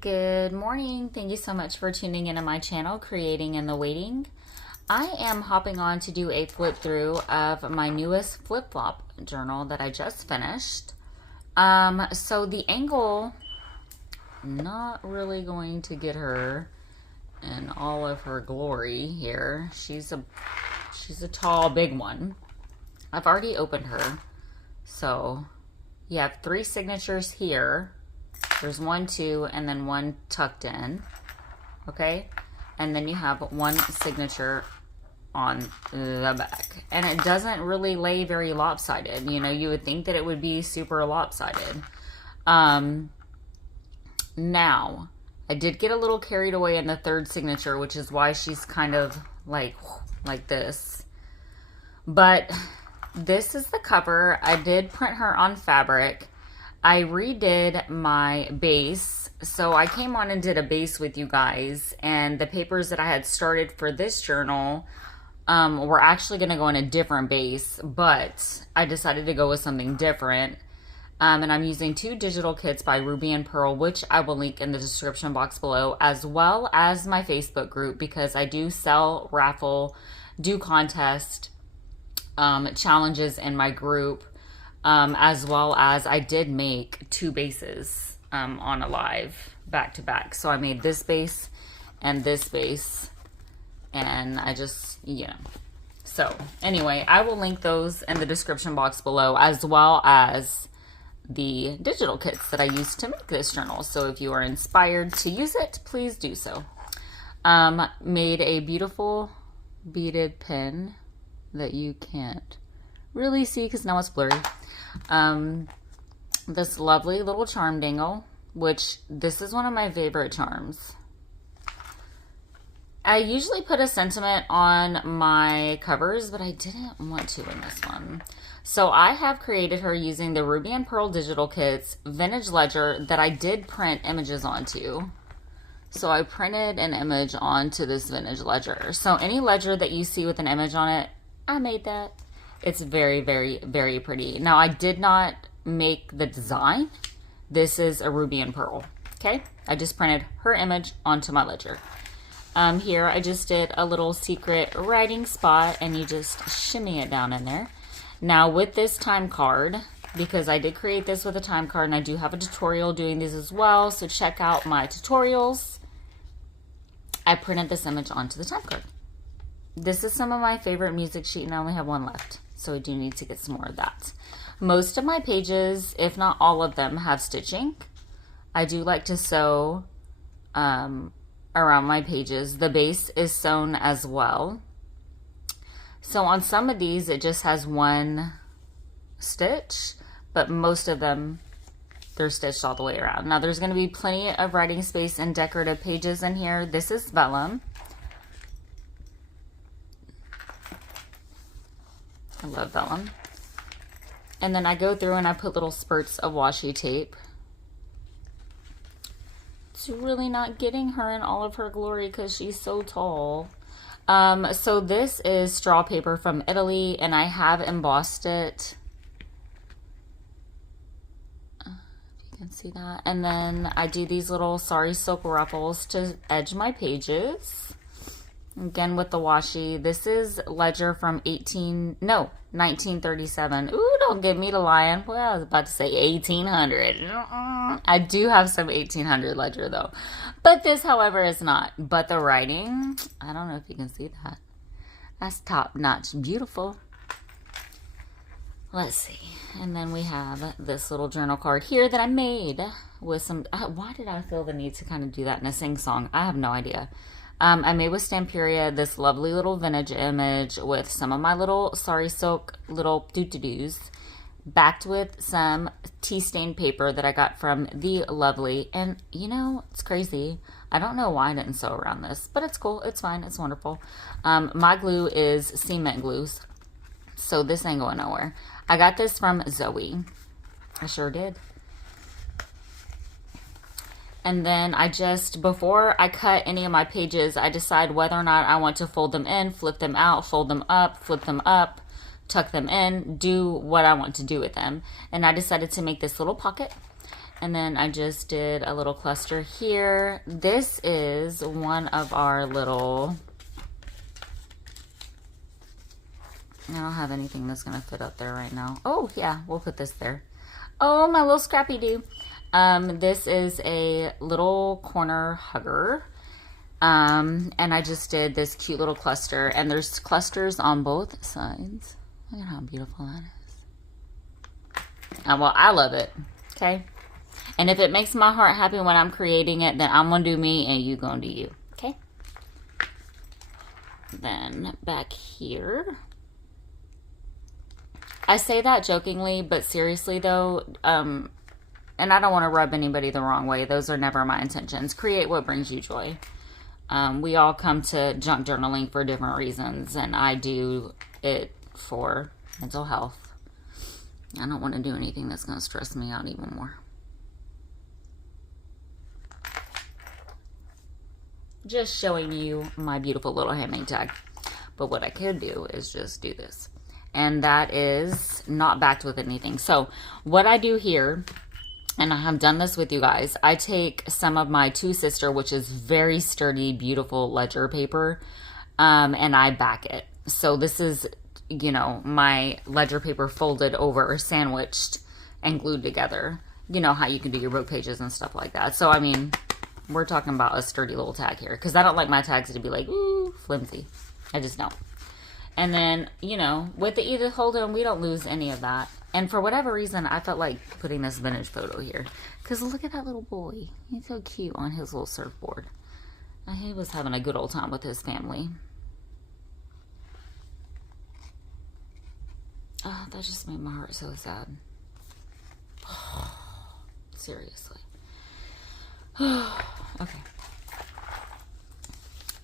Good morning. Thank you so much for tuning into my channel, Creating in the Waiting. I am hopping on to do a flip through of my newest flip-flop journal that I just finished. So the angle, not really going to get her in all of her glory here. She's a tall, big one. I've already opened her. So you have 3 signatures here. There's 1, 2, and then 1 tucked in, okay? And then you have 1 signature on the back. And it doesn't really lay very lopsided. You know, you would think that it would be super lopsided. Now, I did get a little carried away in the 3rd signature, which is why she's kind of like this. But this is the cover. I did print her on fabric. I redid my base. So I came on and did a base with you guys, and the papers that I had started for this journal were actually going to go in a different base, but I decided to go with something different. And I'm using 2 digital kits by Ruby and Pearl, which I will link in the description box below, as well as my Facebook group, because I do sell, raffle, do contest challenges in my group. As well as I did make 2 bases on a live back to back. So I made this base and this base, and I just, you know. So anyway, I will link those in the description box below, as well as the digital kits that I used to make this journal. So if you are inspired to use it, please do so. Made a beautiful beaded pin that you can't really see because now it's blurry. This lovely little charm dangle, which this is one of my favorite charms. I usually put a sentiment on my covers, but I didn't want to in this one. So I have created her using the Ruby and Pearl digital kits vintage ledger that I did print images onto. So I printed an image onto this vintage ledger. So any ledger that you see with an image on it, I made that. It's very, very, very pretty. Now, I did not make the design. This is a Ruby and Pearl, okay? I just printed her image onto my ledger. Here, I just did a little secret writing spot, and you just shimmy it down in there. Now, with this time card, because I did create this with a time card, and I do have a tutorial doing these as well, so check out my tutorials. I printed this image onto the time card. This is some of my favorite music sheet, and I only have 1 left. So I do need to get some more of that. Most of my pages, if not all of them, have stitching. I do like to sew around my pages. The base is sewn as well. So on some of these, it just has 1 stitch, but most of them, they're stitched all the way around. Now there's going to be plenty of writing space and decorative pages in here. This is vellum. I love vellum. And then I go through and I put little spurts of washi tape. It's really not getting her in all of her glory because she's so tall. So this is straw paper from Italy, and I have embossed it. If you can see that. And then I do these little sari silk ruffles to edge my pages. Again with the washi. This is ledger from 1937. Ooh, don't get me to lying. Well, I was about to say 1800. I do have some 1800 ledger though. But this, however, is not. But the writing, I don't know if you can see that. That's top notch. Beautiful. Let's see. And then we have this little journal card here that I made with some, why did I feel the need to kind of do that in a sing song? I have no idea. I made with Stamperia this lovely little vintage image with some of my little sari silk little doo-doo-doos, backed with some tea stained paper that I got from The Lovely. And you know, it's crazy. I don't know why I didn't sew around this, but it's cool. It's fine. It's wonderful. My glue is cement glues, so this ain't going nowhere. I got this from Zoe. I sure did. And then I just, before I cut any of my pages, I decide whether or not I want to fold them in, flip them out, fold them up, flip them up, tuck them in, do what I want to do with them. And I decided to make this little pocket. And then I just did a little cluster here. This is one of our little, I don't have anything that's going to fit up there right now. Oh, yeah, we'll put this there. Oh, my little Scrappy Doo. This is a little corner hugger. And I just did this cute little cluster. And there's clusters on both sides. Look at how beautiful that is. Well, I love it. Okay? And if it makes my heart happy when I'm creating it, then I'm going to do me and you going to do you. Okay? Then back here. I say that jokingly, but seriously though, and I don't want to rub anybody the wrong way. Those are never my intentions. Create what brings you joy. We all come to junk journaling for different reasons, and I do it for mental health. I don't want to do anything that's going to stress me out even more. Just showing you my beautiful little handmade tag. But what I could do is just do this. And that is not backed with anything. So what I do here, and I have done this with you guys, I take some of my Two Sister, which is very sturdy, beautiful ledger paper, and I back it. So this is, you know, my ledger paper folded over, sandwiched, and glued together. You know how you can do your book pages and stuff like that. So, I mean, we're talking about a sturdy little tag here. Because I don't like my tags to be like, ooh, flimsy. I just don't. And then, you know, with the Edith Holden, we don't lose any of that. And for whatever reason, I felt like putting this vintage photo here. Because look at that little boy. He's so cute on his little surfboard. He was having a good old time with his family. Oh, that just made my heart so sad. Seriously. Okay.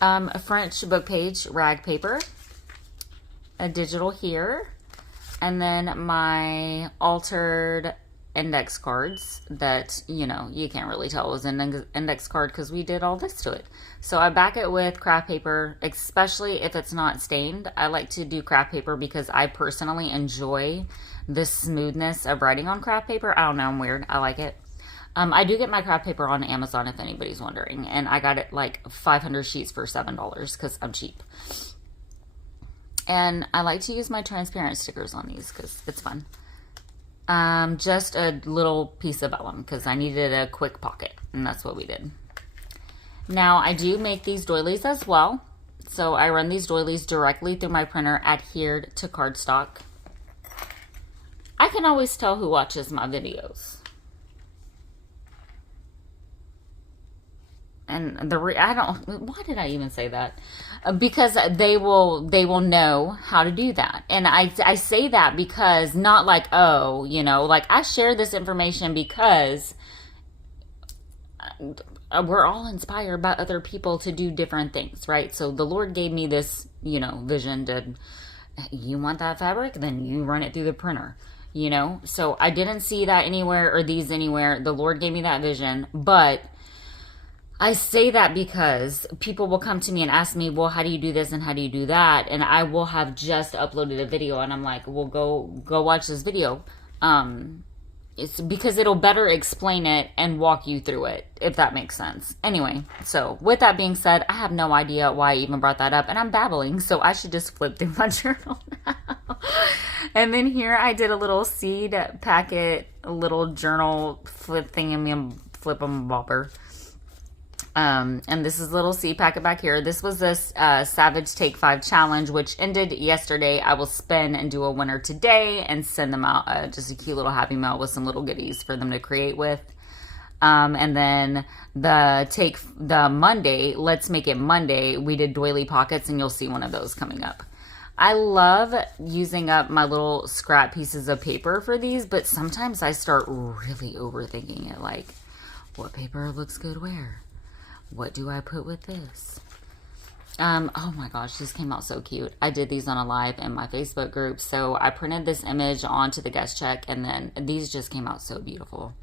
A French book page, rag paper. A digital here, and then my altered index cards that, you know, you can't really tell it was an index card because we did all this to it. So I back it with craft paper, especially if it's not stained. I like to do craft paper because I personally enjoy the smoothness of writing on craft paper. I don't know, I'm weird. I like it. I do get my craft paper on Amazon if anybody's wondering, and I got it like 500 sheets for $7 because I'm cheap. And I like to use my transparent stickers on these because it's fun. Just a little piece of vellum because I needed a quick pocket. And that's what we did. Now, I do make these doilies as well. So I run these doilies directly through my printer adhered to cardstock. I can always tell who watches my videos. And why did I even say that? Because they will know how to do that. And I say that because not like, oh, you know, like I share this information because we're all inspired by other people to do different things, right? So the Lord gave me this, you know, vision to, you want that fabric? Then you run it through the printer, you know? So I didn't see that anywhere or these anywhere. The Lord gave me that vision, but I say that because people will come to me and ask me, well, how do you do this and how do you do that? And I will have just uploaded a video and I'm like, well, go watch this video. It's because it'll better explain it and walk you through it, if that makes sense. Anyway, so with that being said, I have no idea why I even brought that up and I'm babbling, so I should just flip through my journal now. And then here I did a little seed packet, a little journal flip flip 'em bopper. And this is a little seed packet back here. This was this Savage Take 5 challenge, which ended yesterday. I will spin and do a winner today and send them out just a cute little happy mail with some little goodies for them to create with. And then the Monday, Let's Make It Monday, we did doily pockets, and you'll see one of those coming up. I love using up my little scrap pieces of paper for these, but sometimes I start really overthinking it, like, what paper looks good where? What do I put with this? Oh my gosh, this came out so cute. I did these on a live in my Facebook group. So I printed this image onto the guest check, and then these just came out so beautiful.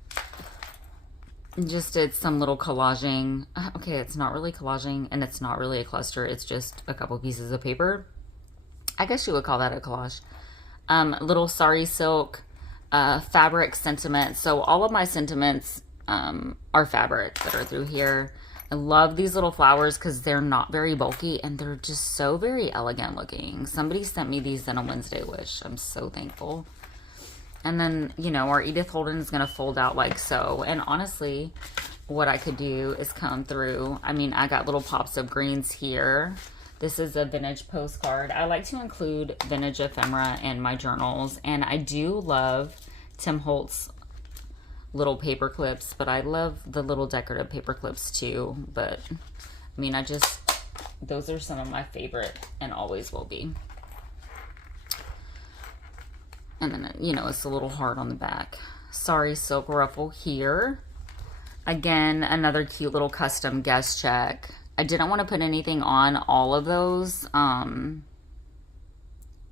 Just did some little collaging. Okay, it's not really collaging, and it's not really a cluster. It's just a couple pieces of paper. I guess you would call that a collage. Little sari silk, fabric sentiments. So all of my sentiments our fabrics that are through here. I love these little flowers because they're not very bulky and they're just so very elegant looking. Somebody sent me these in a Wednesday wish. I'm so thankful. And then, you know, our Edith Holden is going to fold out like so. And honestly, what I could do is come through. I mean, I got little pops of greens here. This is a vintage postcard. I like to include vintage ephemera in my journals. And I do love Tim Holtz little paper clips, but I love the little decorative paper clips too. But I mean, those are some of my favorite and always will be. And then, you know, it's a little heart on the back. Sorry silk ruffle here. Again, another cute little custom guest check. I didn't want to put anything on all of those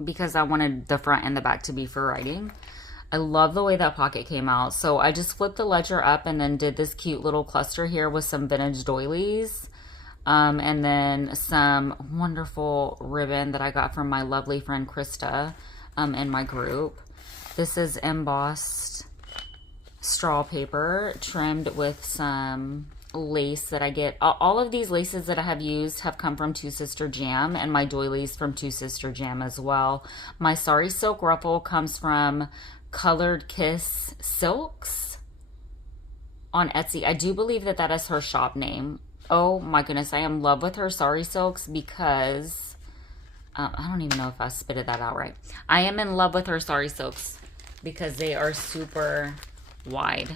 because I wanted the front and the back to be for writing. I love the way that pocket came out. So I just flipped the ledger up and then did this cute little cluster here with some vintage doilies. And then some wonderful ribbon that I got from my lovely friend Krista in my group. This is embossed straw paper trimmed with some lace that I get. All of these laces that I have used have come from Two Sister Jam, and my doilies from Two Sister Jam as well. My Sari Silk Ruffle comes from Colored Kiss Silks on Etsy. I do believe that that is her shop name. Oh my goodness, I am in love with her Sari Silks because I don't even know if I spitted that out right. I am in love with her Sari Silks because they are super wide.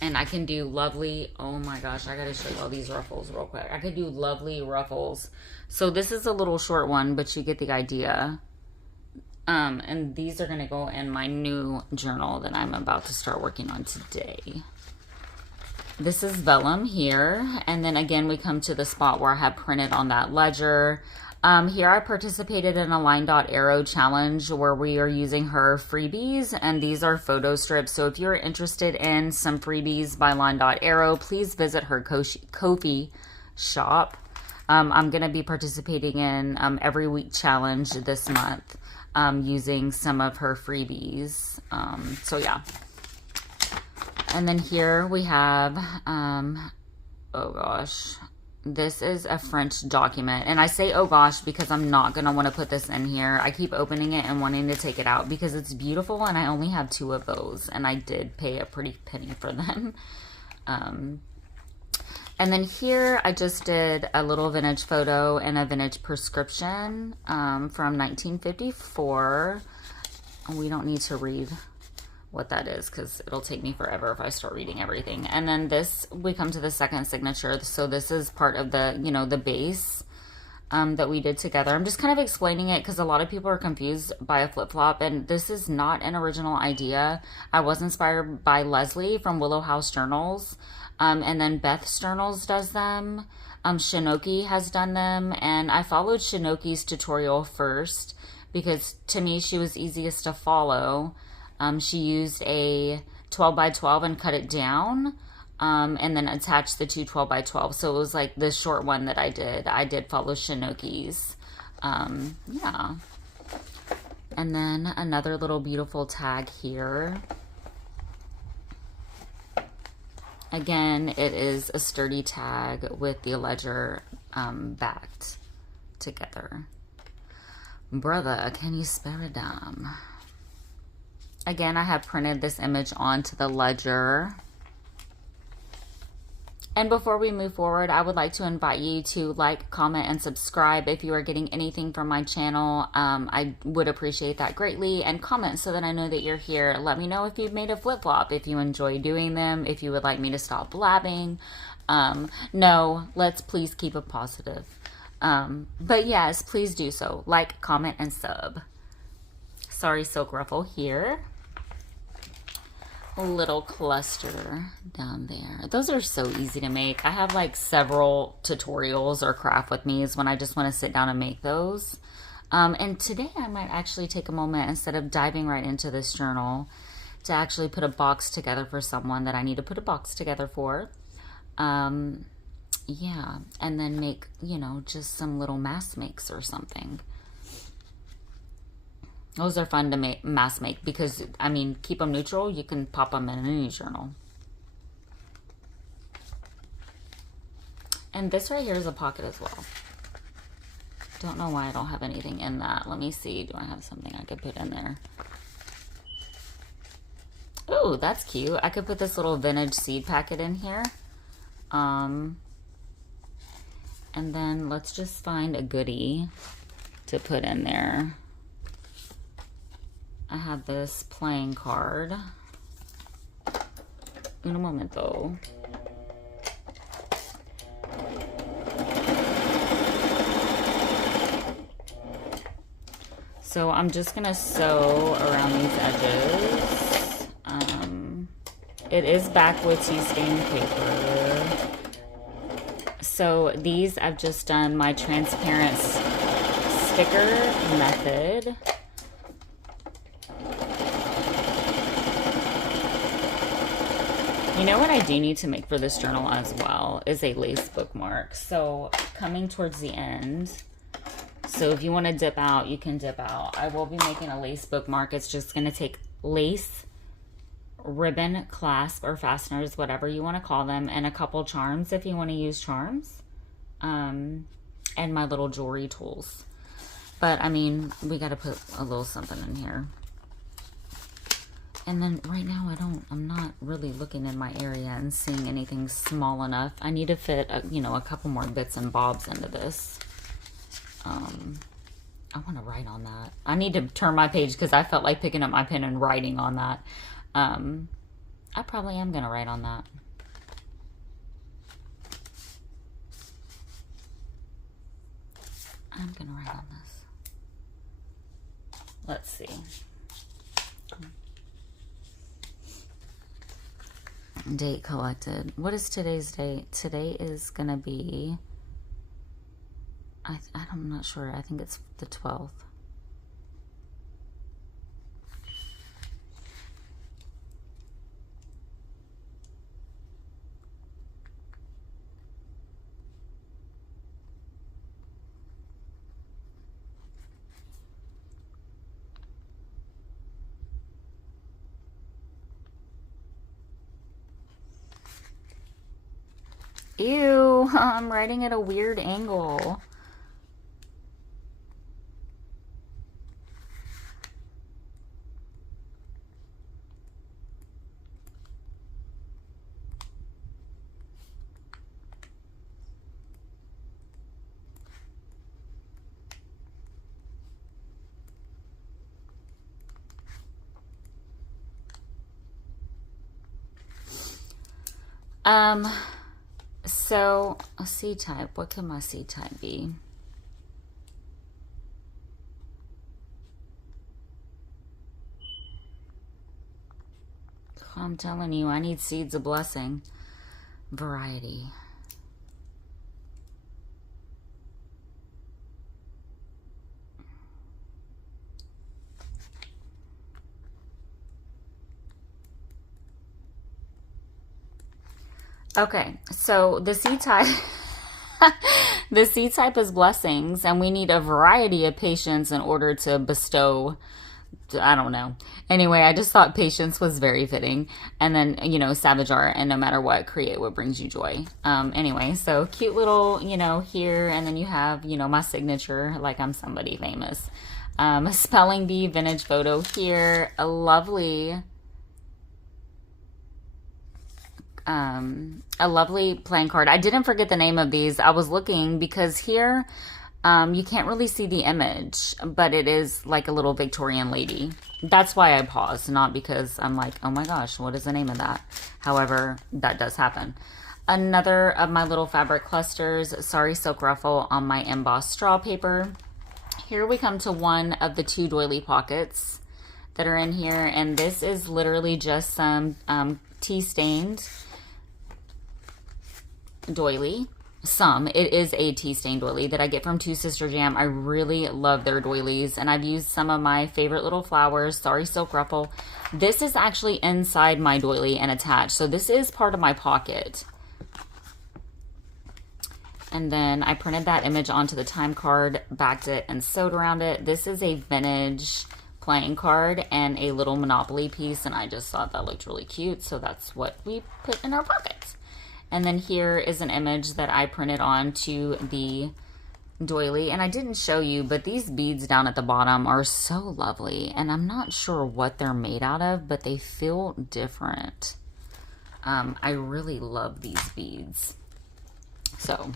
And I can do lovely, oh my gosh, I gotta show you all these ruffles real quick. I could do lovely ruffles. So this is a little short one, but you get the idea. And these are gonna go in my new journal that I'm about to start working on today. This is vellum here. And then again, we come to the spot where I have printed on that ledger. Here I participated in a line dot arrow challenge where we are using her freebies, and these are photo strips. So if you're interested in some freebies by line dot arrow, please visit her Ko-fi shop. I'm going to be participating in every week challenge this month using some of her freebies. So yeah. And then here we have, oh gosh, this is a French document. And I say, oh gosh, because I'm not going to want to put this in here. I keep opening it and wanting to take it out because it's beautiful and I only have 2 of those. And I did pay a pretty penny for them. And then here I just did a little vintage photo and a vintage prescription from 1954. We don't need to read what that is because it'll take me forever if I start reading everything. And then this, we come to the second signature. So this is part of the, you know, the base that we did together. I'm just kind of explaining it because a lot of people are confused by a flip flop, and this is not an original idea. I was inspired by Leslie from Willow House Journals, and then Beth Journals does them. Shinoki has done them, and I followed Shinoki's tutorial first because to me she was easiest to follow. She used a 12 by 12 and cut it down, and then attached the 2 12 by 12. So it was like the short one that I did. I did follow Shinoki's. Yeah. And then another little beautiful tag here. Again, it is a sturdy tag with the ledger backed together. Brother, can you spare a dime? Again, I have printed this image onto the ledger. And before we move forward, I would like to invite you to like, comment, and subscribe if you are getting anything from my channel. I would appreciate that greatly. And comment so that I know that you're here. Let me know if you've made a flip-flop, if you enjoy doing them, if you would like me to stop blabbing. No, let's please keep it positive. But yes, please do so. Like, comment, and sub. Sorry, silk ruffle here. Little cluster down there. Those are so easy to make. I have like several tutorials or craft with me's when I just want to sit down and make those. And today I might actually take a moment, instead of diving right into this journal, to actually put a box together for someone that I need to put a box together for. Yeah, and then make, you know, just some little mask makes or something. Those are fun to mass make because, I mean, keep them neutral. You can pop them in any journal. And this right here is a pocket as well. Don't know why I don't have anything in that. Let me see. Do I have something I could put in there? Oh, that's cute. I could put this little vintage seed packet in here. And then let's just find a goodie to put in there. I have this playing card. Un momento. So I'm just gonna sew around these edges. It is back with tea stain paper. So these I've just done my transparent sticker method. You know what I do need to make for this journal as well is a lace bookmark. So coming towards the end, so if you want to dip out, you can dip out. I will be making a lace bookmark. It's just going to take lace, ribbon, clasp, or fasteners, whatever you want to call them, and a couple charms if you want to use charms, and my little jewelry tools. But, I mean, we got to put a little something in here. And then right now I'm not really looking in my area and seeing anything small enough. I need to fit, a couple more bits and bobs into this. I want to write on that. I need to turn my page because I felt like picking up my pen and writing on that. I probably am going to write on that. I'm going to write on this. Let's see. Date collected. What is today's date? Today is going to be... I'm not sure. I think it's the 12th. Ew, I'm writing at a weird angle. So a C type, what can my C type be? I'm telling you, I need seeds of blessing. Variety. Okay, so the C type, the C type is blessings, and we need a variety of patience in order to bestow, I don't know. Anyway, I just thought patience was very fitting. And then, savage art, and no matter what, create what brings you joy. Anyway, so cute little, here, and then you have, my signature, like I'm somebody famous. A spelling bee vintage photo here, a lovely playing card. I didn't forget the name of these. I was looking because here you can't really see the image, but it is like a little Victorian lady. That's why I paused, not because I'm like, oh my gosh, what is the name of that? However, that does happen. Another of my little fabric clusters, Sorry Silk Ruffle on my embossed straw paper. Here we come to one of the 2 doily pockets that are in here, and this is literally just some tea stained doily. It is a tea stain doily that I get from Two Sister Jam. I really love their doilies, and I've used some of my favorite little flowers. Sorry Silk Ruffle. This is actually inside my doily and attached, so this is part of my pocket. And then I printed that image onto the time card, backed it, and sewed around it. This is a vintage playing card and a little Monopoly piece, and I just thought that looked really cute, so that's what we put in our pockets. And then here is an image that I printed on to the doily, and I didn't show you, but these beads down at the bottom are so lovely, and I'm not sure what they're made out of, but they feel different. I really love these beads. So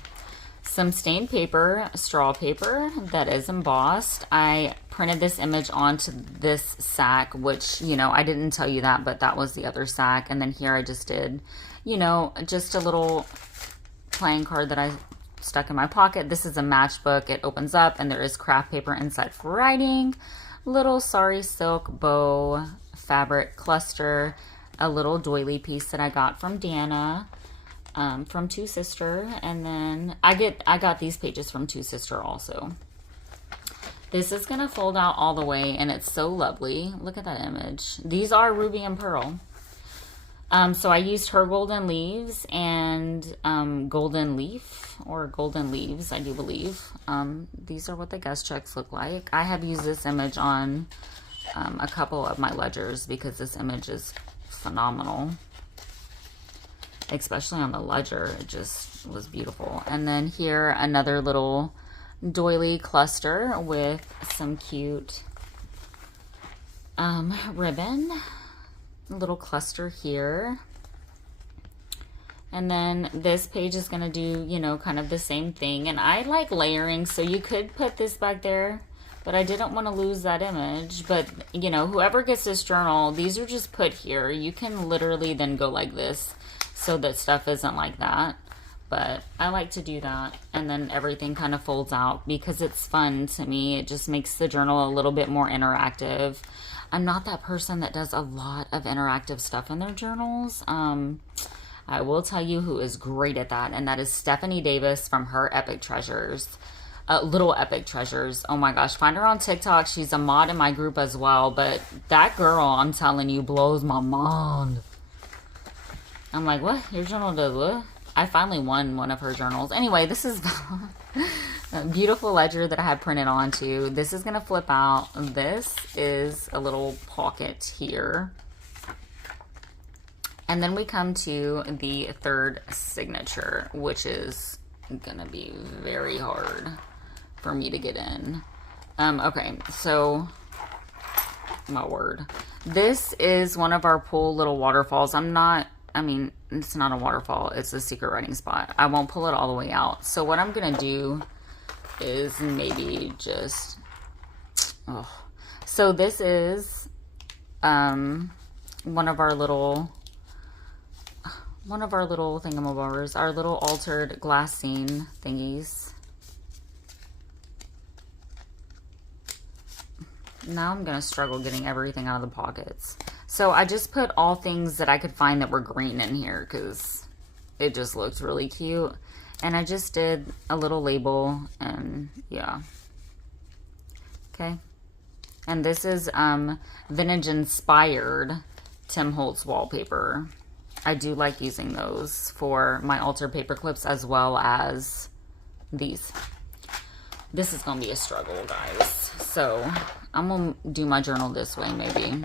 some stained paper, straw paper that is embossed. I printed this image onto this sack, which, you know, I didn't tell you that, but that was the other sack. And then here I just did, you know, just a little playing card that I stuck in my pocket. This is a matchbook. It opens up and there is craft paper inside for writing. Little sari silk bow fabric cluster. A little doily piece that I got from Dana. From Two Sister, and then I got these pages from Two Sister also. This is gonna fold out all the way, and it's so lovely. Look at that image. These are ruby and pearl. So I used her golden leaves and golden leaf or golden leaves, I do believe. These are what the guest checks look like. I have used this image on a couple of my ledgers because this image is phenomenal. Especially on the ledger, it just was beautiful. And then here, another little doily cluster with some cute ribbon. A little cluster here. And then this page is going to do, you know, kind of the same thing. And I like layering, so you could put this back there, but I didn't want to lose that image. But, you know, whoever gets this journal, these are just put here. You can literally then go like this, so that stuff isn't like that. But I like to do that, and then everything kind of folds out because it's fun to me. It just makes the journal a little bit more interactive. I'm not that person that does a lot of interactive stuff in their journals. I will tell you who is great at that, and that is Stephanie Davis from her Epic Treasures. Little Epic Treasures. Oh my gosh, find her on TikTok. She's a mod in my group as well, but that girl, I'm telling you, blows my mind. I'm like, what? Your journal does what? I finally won one of her journals. Anyway, this is a beautiful ledger that I had printed onto. This is going to flip out. This is a little pocket here. And then we come to the third signature, which is going to be very hard for me to get in. Okay, so, my word. This is one of our pool little waterfalls. I mean, it's not a waterfall. It's a secret writing spot. I won't pull it all the way out. So what I'm going to do is maybe just... Oh. So this is one of our little thingamabobbers. Our little altered glass scene thingies. Now I'm going to struggle getting everything out of the pockets. So I just put all things that I could find that were green in here because it just looked really cute. And I just did a little label and yeah. Okay. And this is vintage inspired Tim Holtz wallpaper. I do like using those for my altar paper clips as well as these. This is going to be a struggle, guys. So I'm going to do my journal this way maybe.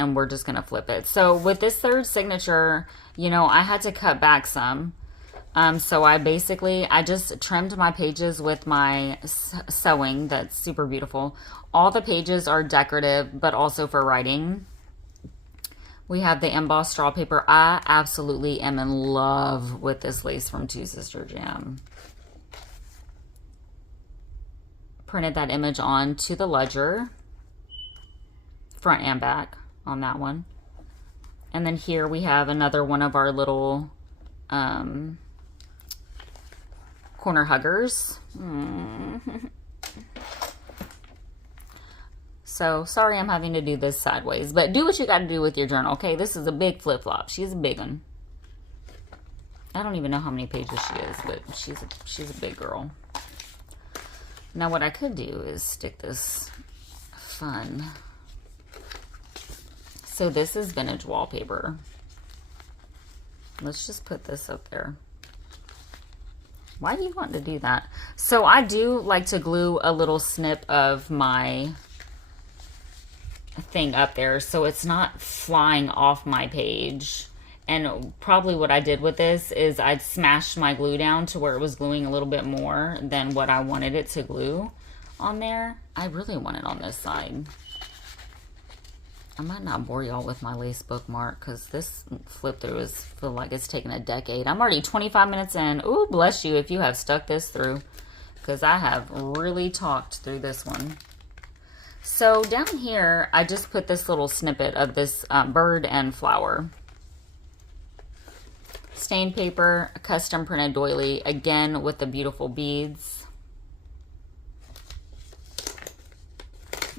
And we're just going to flip it. So with this third signature, you know, I had to cut back some. So I just trimmed my pages with my sewing. That's super beautiful. All the pages are decorative, but also for writing. We have the embossed straw paper. I absolutely am in love with this lace from Two Sister Jam. Printed that image on to the ledger. Front and back on that one. And then here we have another one of our little corner huggers. So sorry I'm having to do this sideways, but do what you got to do with your journal, okay? This is a big flip flop. She's a big one. I don't even know how many pages she is, but she's a big girl. Now what I could do is stick this fun. So this is vintage wallpaper. Let's just put this up there. Why do you want to do that? So I do like to glue a little snip of my thing up there so it's not flying off my page. And probably what I did with this is I'd smashed my glue down to where it was gluing a little bit more than what I wanted it to glue on there. I really want it on this side. I might not bore y'all with my lace bookmark because this flip through is feel like it's taken a decade. I'm already 25 minutes in. Ooh, bless you if you have stuck this through, because I have really talked through this one. So down here, I just put this little snippet of this bird and flower. Stained paper, a custom printed doily, again with the beautiful beads.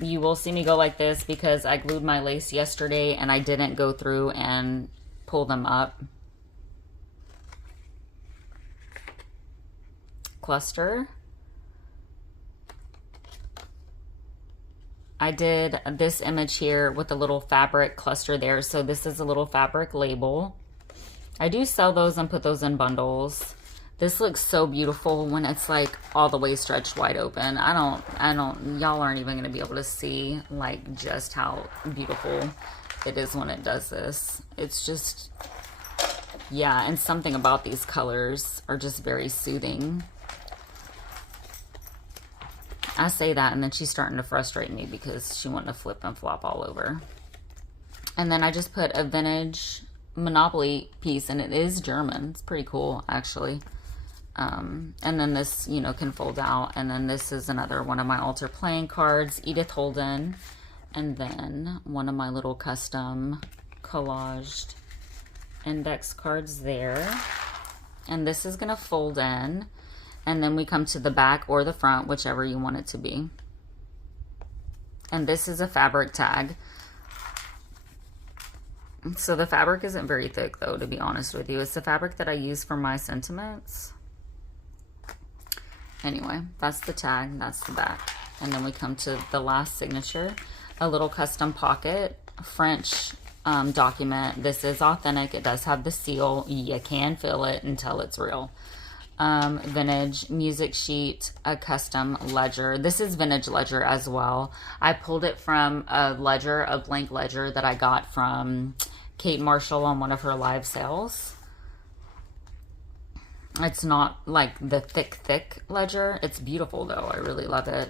You will see me go like this because I glued my lace yesterday and I didn't go through and pull them up. Cluster. I did this image here with a little fabric cluster there. So this is a little fabric label. I do sell those and put those in bundles. This looks so beautiful when it's like all the way stretched wide open. Y'all aren't even gonna be able to see like just how beautiful it is when it does this. It's just, yeah, and something about these colors are just very soothing. I say that and then she's starting to frustrate me because she wanted to flip and flop all over. And then I just put a vintage Monopoly piece, and it is German. It's pretty cool, actually. And then this, you know, can fold out. And then this is another one of my altar playing cards, Edith Holden. And then one of my little custom collaged index cards there. And this is going to fold in. And then we come to the back or the front, whichever you want it to be. And this is a fabric tag. So the fabric isn't very thick though, to be honest with you. It's the fabric that I use for my sentiments. Anyway, that's the tag, that's the back. And then we come to the last signature, a little custom pocket, French document. This is authentic, it does have the seal. You can feel it and tell it's real. Vintage music sheet, a custom ledger. This is vintage ledger as well. I pulled it from a ledger, a blank ledger that I got from Kate Marshall on one of her live sales. It's not like the thick ledger. It's beautiful though. I really love it.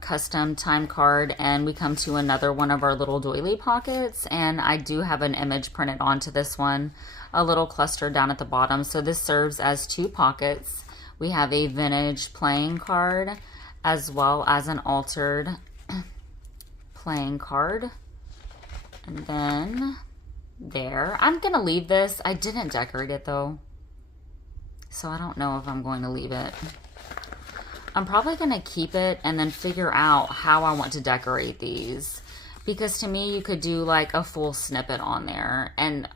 Custom time card, and we come to another one of our little doily pockets, and I do have an image printed onto this one, a little cluster down at the bottom. So this serves as two pockets. We have a vintage playing card as well as an altered playing card. And then there, I'm gonna leave this. I didn't decorate it though, so I don't know if I'm going to leave it. I'm probably going to keep it and then figure out how I want to decorate these. Because to me, you could do like a full snippet on there. And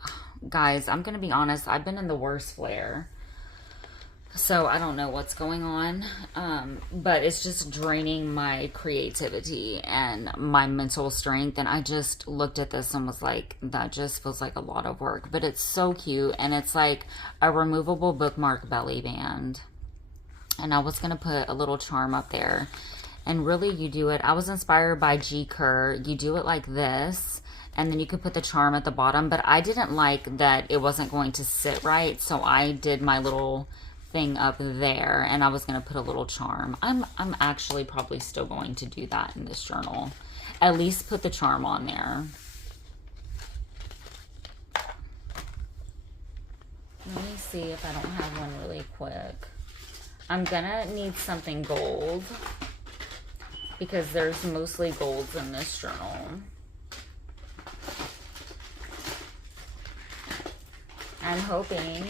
guys, I'm going to be honest, I've been in the worst flare. So I don't know what's going on. But it's just draining my creativity and my mental strength. And I just looked at this and was like, that just feels like a lot of work. But it's so cute. And it's like a removable bookmark belly band. And I was going to put a little charm up there. And really, you do it. I was inspired by G. Kerr. You do it like this. And then you could put the charm at the bottom. But I didn't like that it wasn't going to sit right. So I did my little thing up there. And I was going to put a little charm. I'm actually probably still going to do that in this journal. At least put the charm on there. Let me see if I don't have one really quick. I'm gonna need something gold because there's mostly golds in this journal. I'm hoping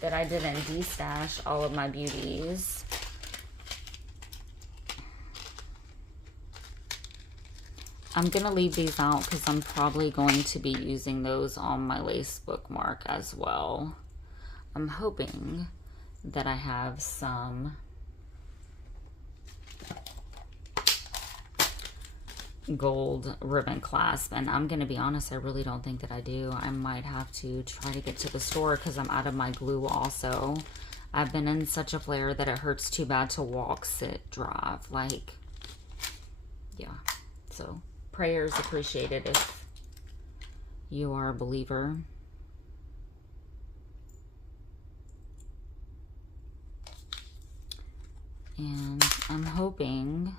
that I didn't destash all of my beauties. I'm gonna leave these out because I'm probably going to be using those on my lace bookmark as well. I'm hoping that I have some gold ribbon clasp, and I'm gonna be honest, I really don't think that I do. I might have to try to get to the store because I'm out of my glue also. I've been in such a flare that it hurts too bad to walk, sit, drive, like, yeah. So prayers appreciated if you are a believer. And I'm hoping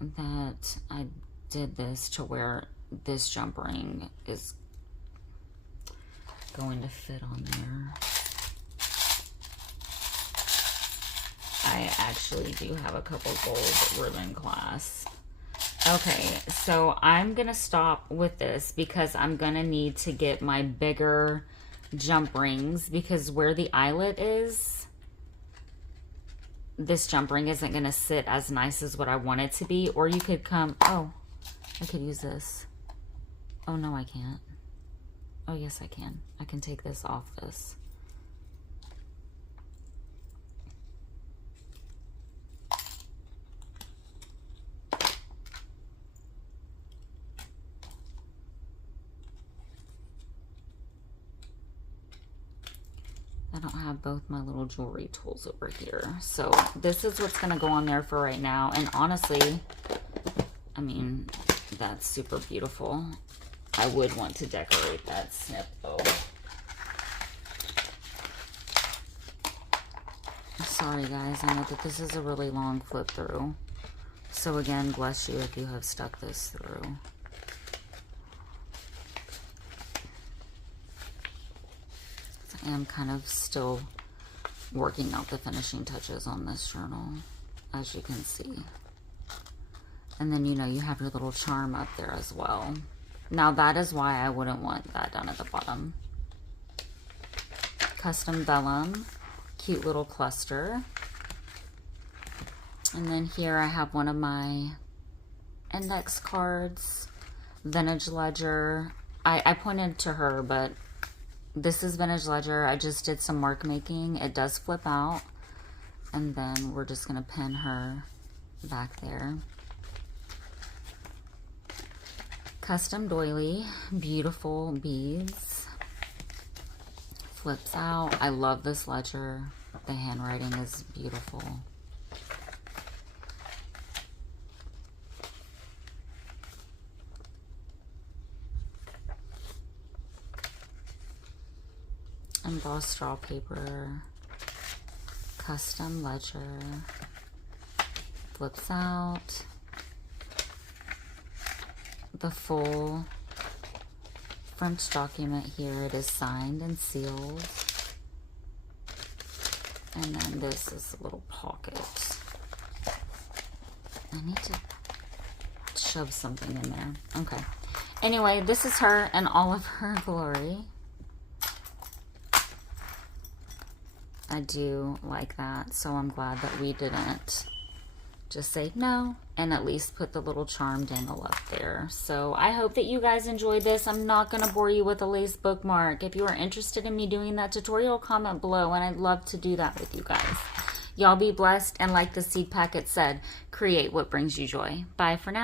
that I did this to where this jump ring is going to fit on there. I actually do have a couple gold ribbon clasps. Okay, so I'm gonna stop with this because I'm gonna need to get my bigger jump rings, because where the eyelet is, this jump ring isn't gonna sit as nice as what I want it to be. Or you could come, oh, I could use this. Oh no, I can't. Oh yes, I can. I can take this off this. I don't have both my little jewelry tools over here. So this is what's gonna go on there for right now. And honestly, I mean, that's super beautiful. I would want to decorate that snip though. Sorry guys, I know that this is a really long flip through. So again, bless you if you have stuck this through. I am kind of still working out the finishing touches on this journal, as you can see. And then, you know, you have your little charm up there as well. Now that is why I wouldn't want that down at the bottom. Custom vellum, cute little cluster. And then here I have one of my index cards, vintage ledger. I pointed to her, but this is vintage ledger. I just did some mark making. It does flip out. And then we're just gonna pin her back there. Custom doily, beautiful beads. Flips out. I love this ledger. The handwriting is beautiful. Embossed straw paper, custom ledger, flips out, the full French document here. It is signed and sealed. And then this is a little pocket. I need to shove something in there. Okay. Anyway, this is her in all of her glory. I do like that, so I'm glad that we didn't just say no and at least put the little charm dangle up there. So I hope that you guys enjoyed this. I'm not going to bore you with a lace bookmark. If you are interested in me doing that tutorial, comment below, and I'd love to do that with you guys. Y'all be blessed, and like the seed packet said, create what brings you joy. Bye for now.